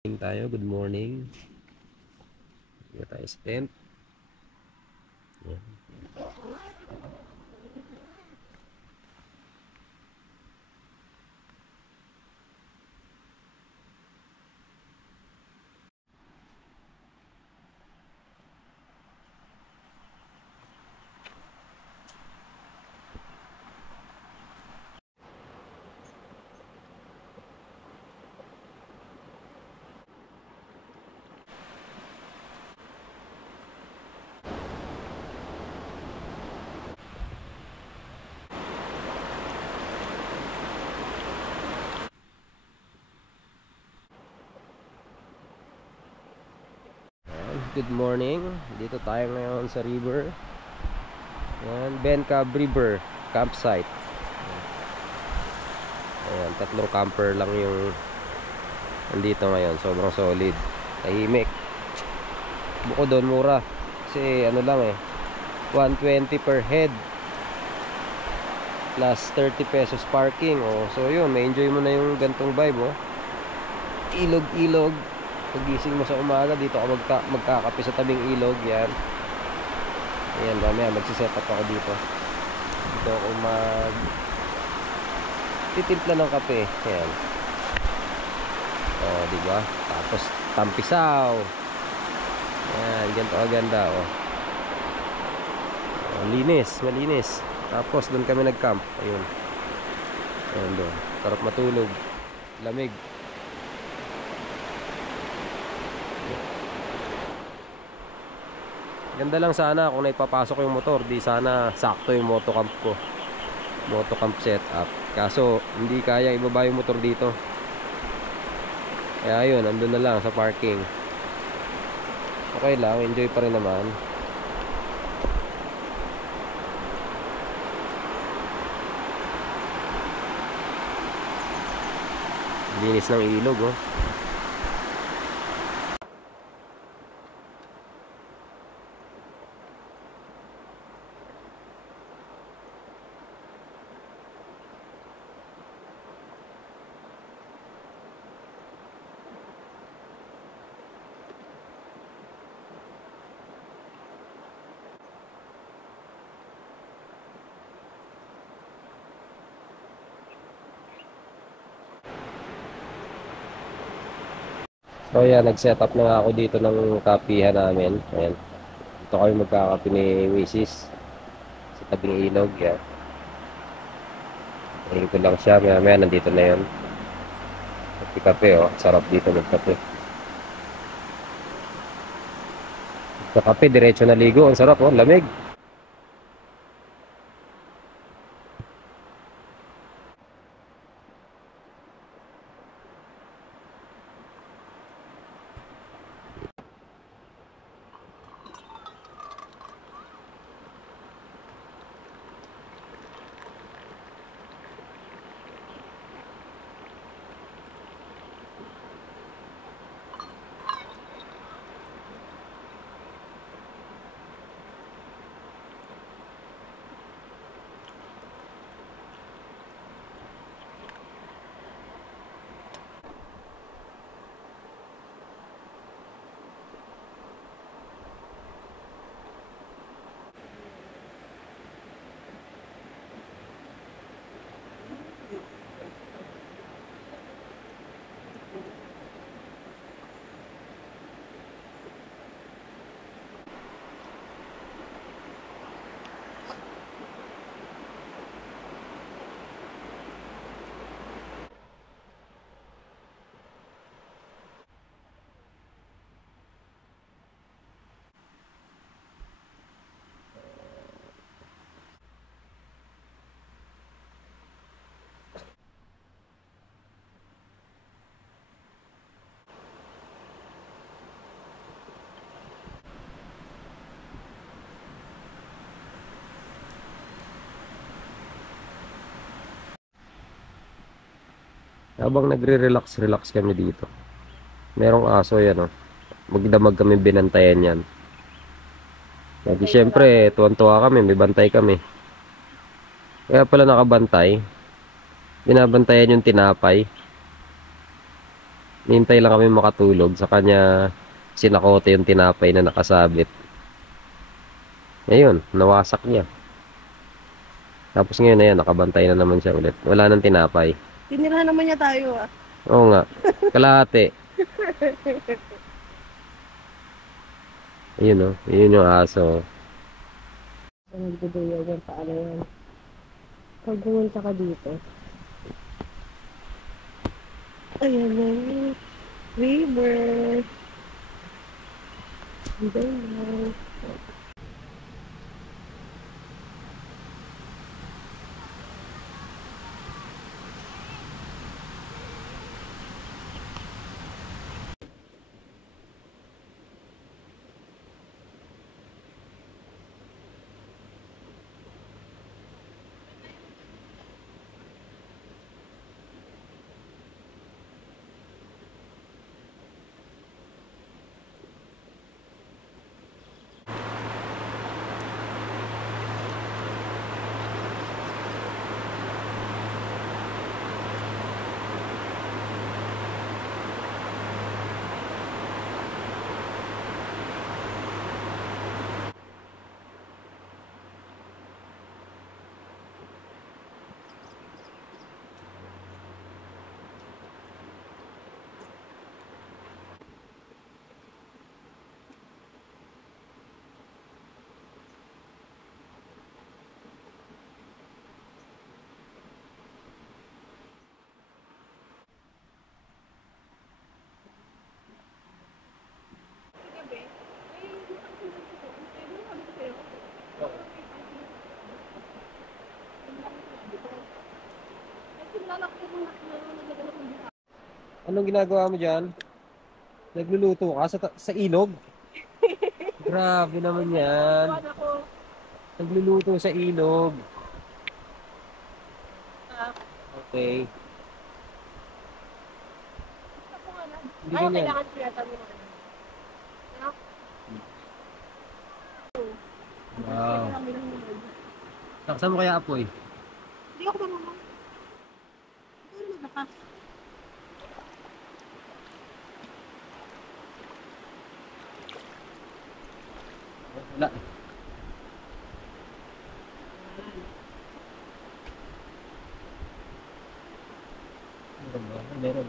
Tayo, good morning. Dito tayo sa tent. Yan. Good morning. Dito tayo ngayon sa river. Yan, Ben Cab River campsite. Ayan, tatlong camper lang yung nandito ngayon. Sobrang solid. Tahimik. Bukod doon mura. Kasi ano lang 120 per head. Plus 30 pesos parking. So yun, may enjoy mo na yung gantong vibe. Ilog-ilog. Pagising mo sa umaga, dito ako magkakape sa tabing ilog. Yan. Ayan, mamaya magsiset up ako dito. Dito ako titimpla ng kape. Ayan. Diba? Tapos tampisaw. Ayan, ganito aganda linis, malinis. Tapos doon kami nag-camp. Ayun. Ayan doon. Sarap matulog. Lamig. Ganda lang sana kung naipapasok yung motor. Di sana sakto yung motocamp ko. Motocamp setup. Kaso hindi kaya ibaba yung motor dito. Kaya yun, andun na lang sa parking. Okay lang, enjoy pa rin naman. Linis ng ilog So yan, nag-set up na nga ako dito ng kapihan namin. Ayan. Dito kami magkakape ni Mrs. Sa tabing ilog. Yan. Tingin ko lang siya. Maya nandito na yun. Kape sarap dito magkape. Sa kape, diretso na ligo. Ang sarap lamig. Habang nagre-relax kami dito. Merong aso yan Magdamag kami binantayan yan. Lagi syempre, tuwan-tuwa kami, may bantay kami. Kaya pala nakabantay. Binabantayan yung tinapay. Nihintay lang kami makatulog. Sa kanya, sinakote yung tinapay na nakasabit. Ayun, nawasak niya. Tapos ngayon, ayan, nakabantay na naman siya ulit. Wala nang tinapay. Tinirahan naman niya tayo ah. Oo nga. Kalahati. Ayun o. Yun yung aso. Nagduduyo yan, paano yan? Pag pumunta ka dito. Ayan na yung river. Ayan na. Anong ginagawa mo dyan? Nagluluto ka sa ilog? Grabe naman yan. Nagluluto sa ilog. Okay. Hindi Ay, ganyan. kailangan ko yata mo. Wow. Taksan mo kaya apoy? Hindi ako marunong. Ano na ka? Wala. Meron.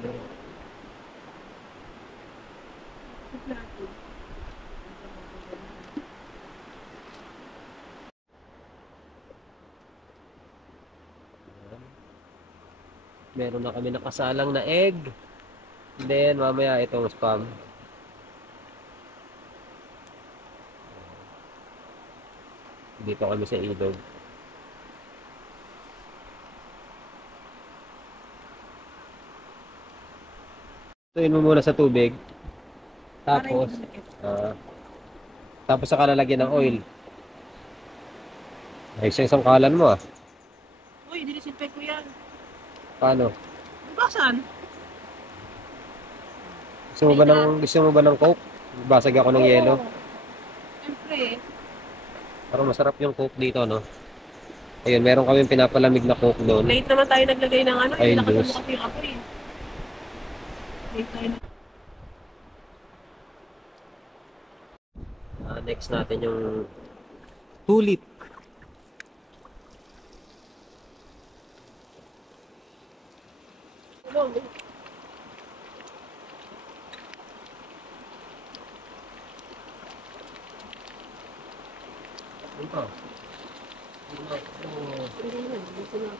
Meron na kami nakasalang na egg. And then, mamaya itong spam. Dito kami sa ilog. Tuyin mo muna sa tubig. Tapos, ah, tapos saka lalagyan ng oil. Ay, isang kalan mo ah. Uy, dinisinfect ko yan. Paano? Bukasan. Gusto mo ba ng Coke? Basag ako ng yelo. Siyempre. Parang masarap yung Coke dito, no? Ayun, meron kami pinapalamig na Coke doon. Late naman tayo naglagay ng ano. Ay, Nakasan mo Diyos. kasi yung apoy. Late tayo na. Next natin yung tulip. Tulong. Ito. Hindi na. Dito na.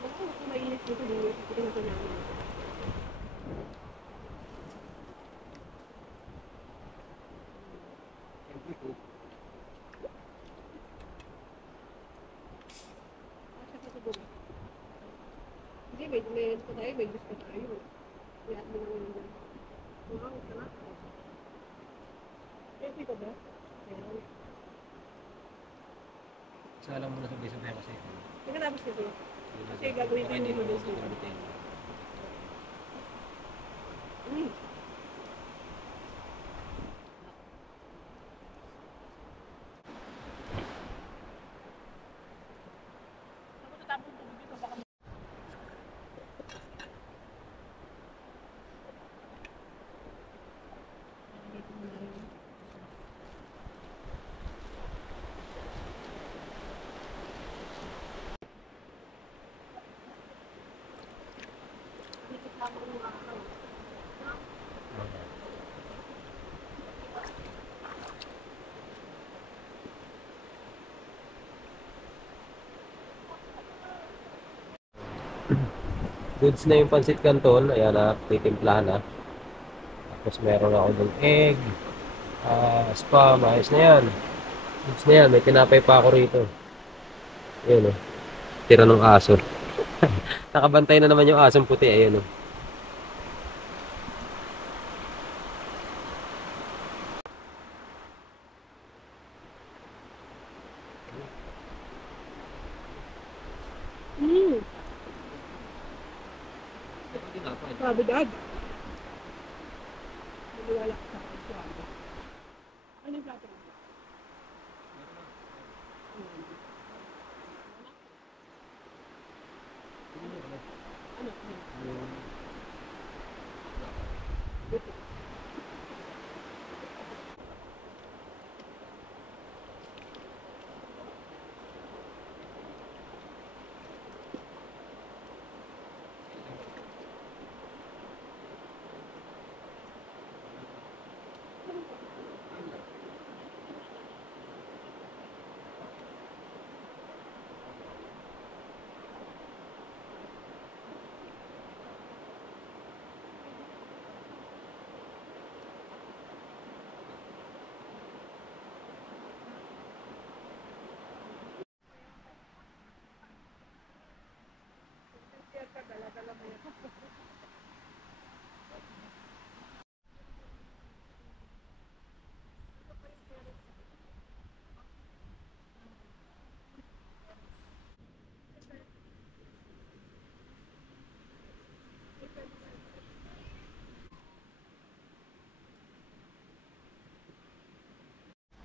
Baka kung mainit dito, hindi na namin. Hindi, may gusto tayo, may gusto tayo. Lahat mo naman yun. Wow, sarap. Pwede ko ba? Ayan. Salang muna sabay-sabay kasi. Pagkatapos nito, kasi gagawin ko yung noodles nito. Goods na yung pansit canton. Ayan na, titimplahan na. Tapos meron ako ng egg, spam, ayos na yan. Goods na yan, may tinapay pa ako rito. Ayun oh, tira ng aso. Nakabantay na naman yung asong puti, ayun oh. Hmm. Sabi dad. Maniwala ka sa akin. Ano yung plato mo? Ano?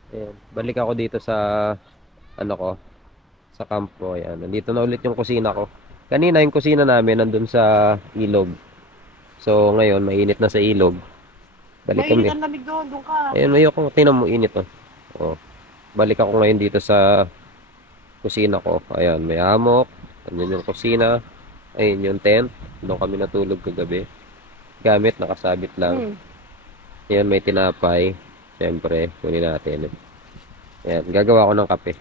Ayan, balik ako dito sa ano ko, sa camp ko. Ayan, nandito na ulit yung kusina ko. Kanina yung kusina namin nandun sa ilog. So ngayon mainit na sa ilog. Balik Mainit kami. ang lamig doon, doon ka. Ayan, may ako tinan mo init oh. Oh. Balik ako ngayon dito sa kusina ko. Ayan, may hammock. Andyan yung kusina. Ayun yung tent. Doon kami natulog kagabi. Gamit nakasabit lang. Hmm. Ayan, may tinapay. Siyempre, kunin natin. Ayan, gagawa ko ng kape.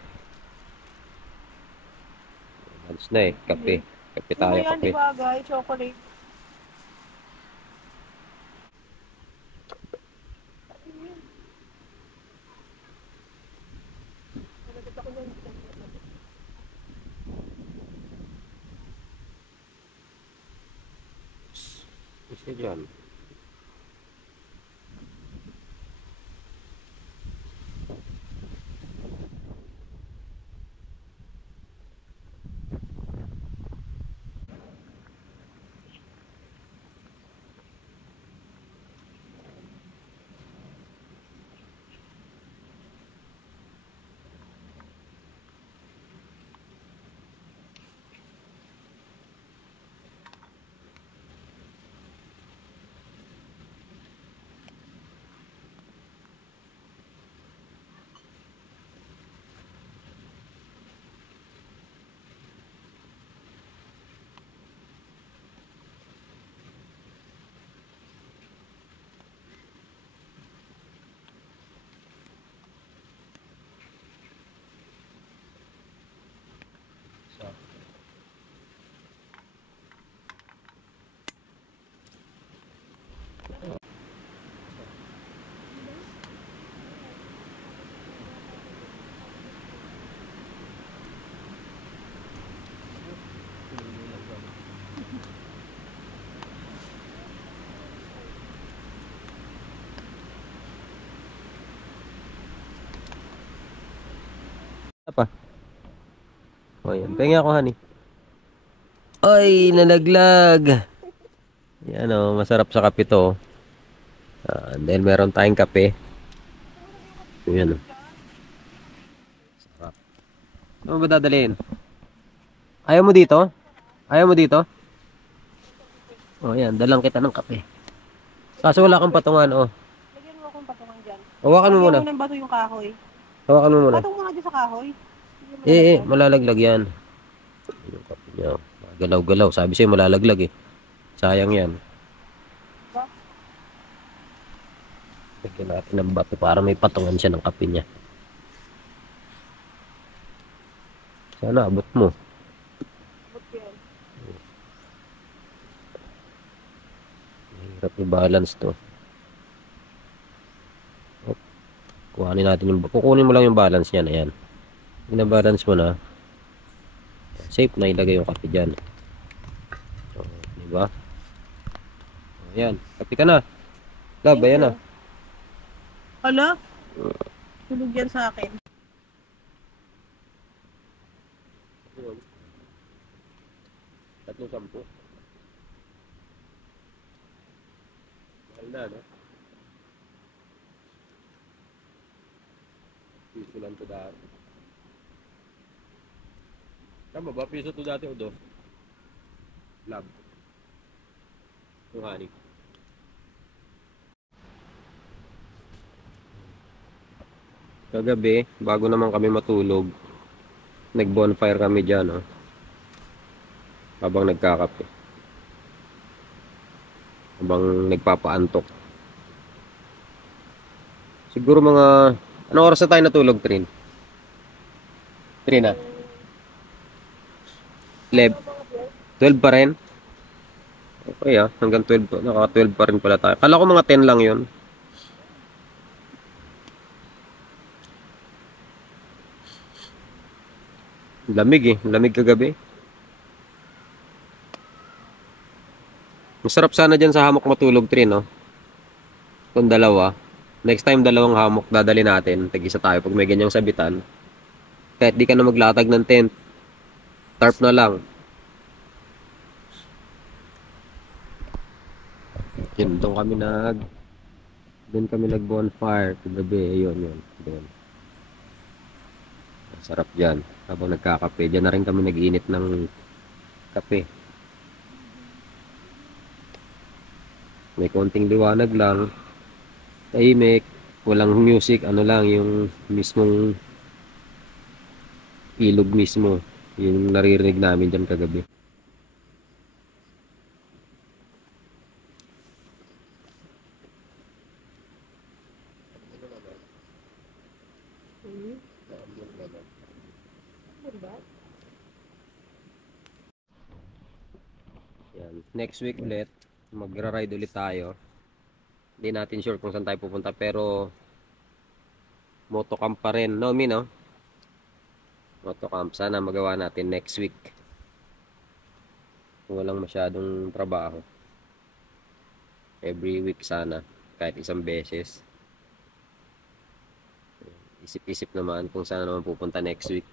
Alis na eh, kape. Kape Ano tayo, yan, kape. di ba, guys? Chocolate. Isa dyan. Apa? O yan. Pengi ako, honey. Ay, nalaglag. Yan o, masarap sa kape to. Dahil meron tayong kape. Yan o. Sarap. Ano ba dadalhin? Ayaw mo dito? Ayaw mo dito? O yan, dalang kita ng kape. Kaso wala kang patungan, o. Lagyan mo akong patungan dyan. Hawakan mo muna. Lagyan mo ng bato yung kahoy. Hawakan mo muna. Patong muna dyan sa kahoy. Malalaglag yan. Yung kape niya. Galaw-galaw. Sabi sa'yo malalaglag eh. Sayang yan. Lagyan natin ng bato para may patungan siya ng kape niya. Sana abot mo. Ba't yan? Hirap i-balance to. Kukunin natin yung, kukunin mo lang yung balance niya na yan. Ina-balance mo na. Safe na ilagay yung kape dyan. So, diba? Ayan. Kape ka na. Lab, ayan na. Hala? Tulog yan sa akin. Tatlong sampu. Mahal na, no? Piso lang to dati. Tama ba? Piso to dati o do? Lab. Yung honey. Kagabi, bago naman kami matulog, nag-bonfire kami dyan, oh. Habang nagkakape. Habang nagpapaantok. Siguro mga... Anong oras na tayo natulog, Trin? Trin, ah? 12 pa rin? Okay, ah. Hanggang 12 pa. Naka-12 pa rin pala tayo. Kala ko mga 10 lang yun. Lamig eh. Lamig kagabi. Masarap sana dyan sa hammock matulog, Trin, no? Kung dalawa. Next time, dalawang hammock dadali natin. Tag-isa tayo pag may ganyang sabitan. Kahit di ka na maglatag ng tent. Tarp na lang. Yun, doon kami nag bonfire kagabi. Ayun, yun. Doon. Sarap dyan. Habang nagkakape. Dyan na rin kami nag-init ng kape. May konting liwanag lang. Tahimik. Walang music. Ano lang, yung mismong ilog mismo. Yung naririnig namin dyan kagabi. Diba? Yan. Next week ulit, magra-ride ulit tayo. Hindi natin sure kung saan tayo pupunta pero motocamp pa rin. No, Mi, no? Motocamp. Sana magawa natin next week. Walang masyadong trabaho. Every week sana. Kahit isang beses. Isip-isip naman kung saan naman pupunta next week.